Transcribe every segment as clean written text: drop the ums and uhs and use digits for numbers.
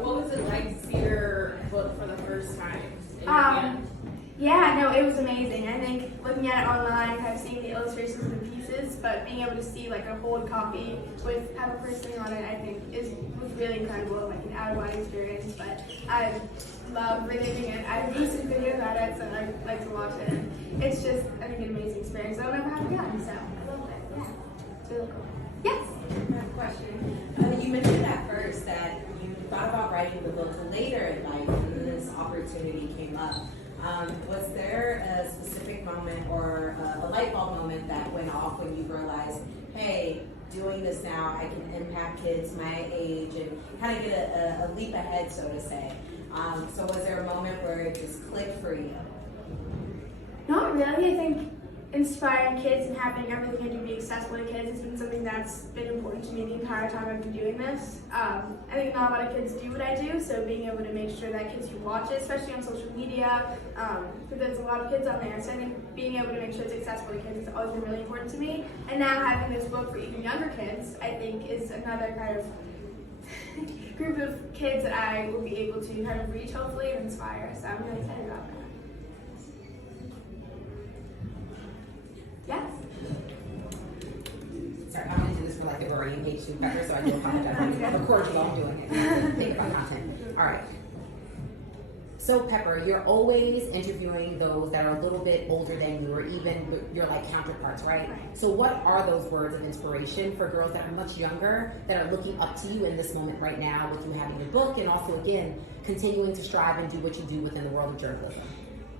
What was it like to see your book for the first time? Yeah, no, it was amazing. I think looking at it online, kind of seeing the illustrations and the pieces, but being able to see like a whole copy with have a person on it, I think was really incredible, like an out-of-body experience. But I love reliving it. I've posted videos about it, so I like to watch it. And it's just, I think, an amazing experience. I'll never have again, so I love it. Yeah, it's really cool. Yes. I have a question. You mentioned at first that you thought about writing the book later in life when this opportunity came up. Was there a specific moment or a light bulb moment that went off when you realized, hey, doing this now, I can impact kids my age and kind of get a leap ahead, so to say? So was there a moment where it just clicked for you? Not really. I think inspiring kids and having everything I do be accessible to kids has been something that's been important to me the entire time I've been doing this. I think not a lot of kids do what I do, so being able to make sure that kids who watch it, especially on social media, because there's a lot of kids on there, so I think being able to make sure it's accessible to kids has always been really important to me. And now having this book for even younger kids, I think is another kind of group of kids that I will be able to kind of reach, hopefully, and inspire, so I'm really excited about that. Yes. Sorry, I'm going to do this for like a brain page too, Pepper, so I do apologize. I'm going to record you while I'm doing it. Think about content. All right. So, Pepper, you're always interviewing those that are a little bit older than you, or even your like counterparts, right? So, what are those words of inspiration for girls that are much younger, that are looking up to you in this moment right now, with you having your book, and also again continuing to strive and do what you do within the world of journalism?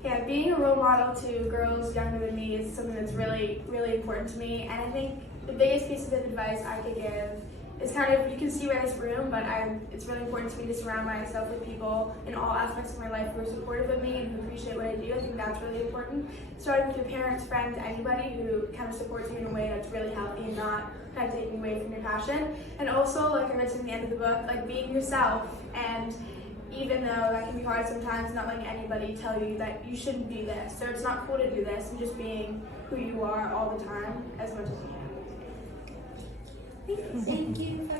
Yeah, being a role model to girls younger than me is something that's really, really important to me. And I think the biggest piece of advice I could give is kind of, you can see by this room, but it's really important to me to surround myself with people in all aspects of my life who are supportive of me and who appreciate what I do. I think that's really important. Starting with your parents, friends, anybody who kind of supports you in a way that's really healthy and not kind of taking away from your passion. And also, like I mentioned at the end of the book, like being yourself, and even though that can be hard sometimes, not letting anybody tell you that you shouldn't do this, or it's not cool to do this, and just being who you are all the time as much as you can. Thank you.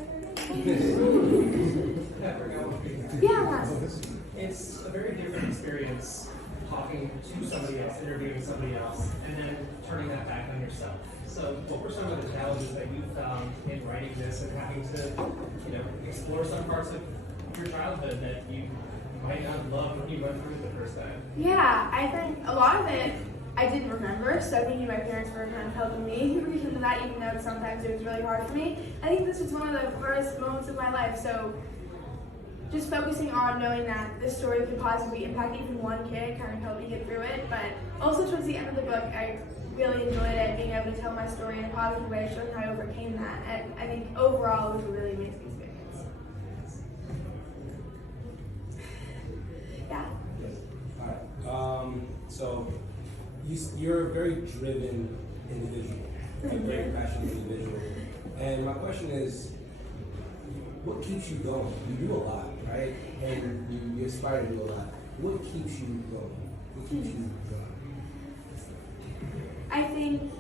Yeah. It's a very different experience talking to somebody else, interviewing somebody else, and then turning that back on yourself. So what were some of the challenges that you found in writing this and having to, explore some parts of your childhood that you might not love when you went through it the first time? Yeah, I think a lot of it I didn't remember, so I think my parents were kind of helping me reach into that, even though sometimes it was really hard for me. I think this was one of the hardest moments of my life, so just focusing on knowing that this story could possibly impact even one kid kind of helped me get through it. But also towards the end of the book, I really enjoyed it, being able to tell my story in a positive way, showing how I overcame that. And I think overall it was a really amazing experience. Yeah. All right. So you're a very driven individual, a very passionate individual. And my question is, what keeps you going? You do a lot, right? And you aspire to do a lot. What keeps you going? What keeps you going? I think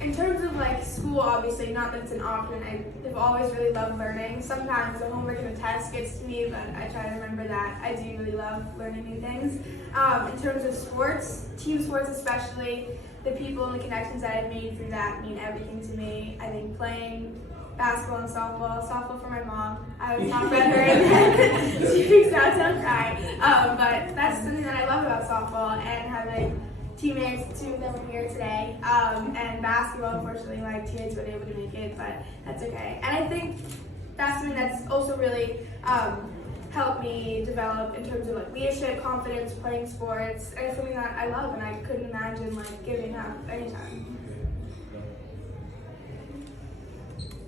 in terms of like school, obviously, not that it's an option, I've always really loved learning. Sometimes the homework and the test gets to me, but I try to remember that I do really love learning new things. In terms of sports, team sports especially, the people and the connections that I've made through that mean everything to me. I think playing basketball and softball for my mom. I was talk about her and she freaks out, so I'll cry. But that's something that I love about softball, and having teammates, two of them are here today. And basketball, unfortunately, my teammates weren't able to make it, but that's okay. And I think that's something that's also really helped me develop in terms of like leadership, confidence, playing sports, and it's something that I love and I couldn't imagine like giving up anytime.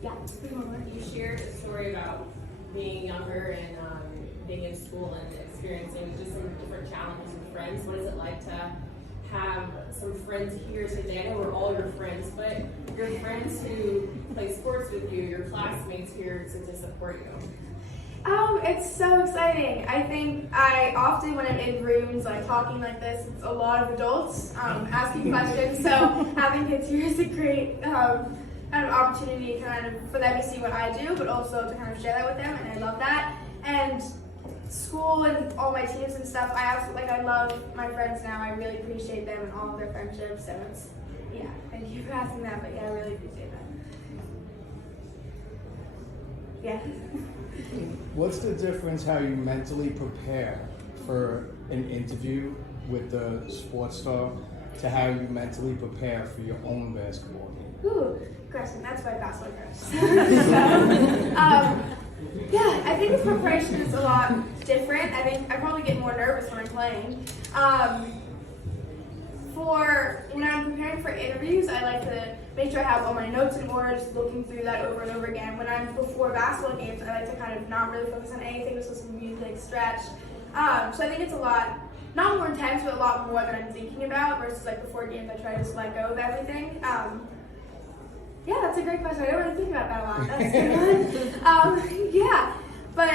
Yeah. You shared a story about being younger and being in school and experiencing just some different challenges with friends. What is it like to have some friends here today? I know we're all your friends, but your friends who play sports with you, your classmates here to support you. It's so exciting. I think I often, when I'm in rooms like talking like this, it's a lot of adults asking questions. So having kids here is a great kind of opportunity kind of for them to see what I do, but also to kind of share that with them, and I love that. And school and all my teams and stuff, I love my friends now. I really appreciate them and all of their friendships. So it's, yeah, thank you for asking that, but yeah, I really appreciate that. Yeah. What's the difference how you mentally prepare for an interview with the sports star to how you mentally prepare for your own basketball game? Ooh, question. That's why basketball first. So, yeah, I think the preparation is a lot different. I think I probably get more nervous when I'm playing. For when I'm preparing for interviews, I like to make sure I have all my notes in order, just looking through that over and over again. When I'm before basketball games, I like to kind of not really focus on anything, just listen to music, stretch. So I think it's a lot, not more intense, but a lot more than I'm thinking about, versus like before games, I try to just let go of everything. Yeah, that's a great question. I don't really think about that a lot. That's a good one. Yeah, but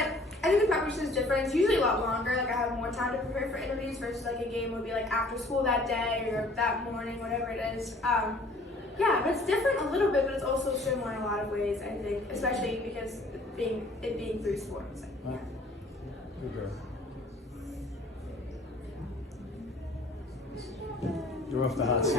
I think the preparation is different. It's usually a lot longer. Like I have more time to prepare for interviews versus like a game would be like after school that day or that morning, whatever it is. Yeah, but it's different a little bit, but it's also similar in a lot of ways, I think, especially because it being through sports. Yeah. Good girl. You're off the hot seat.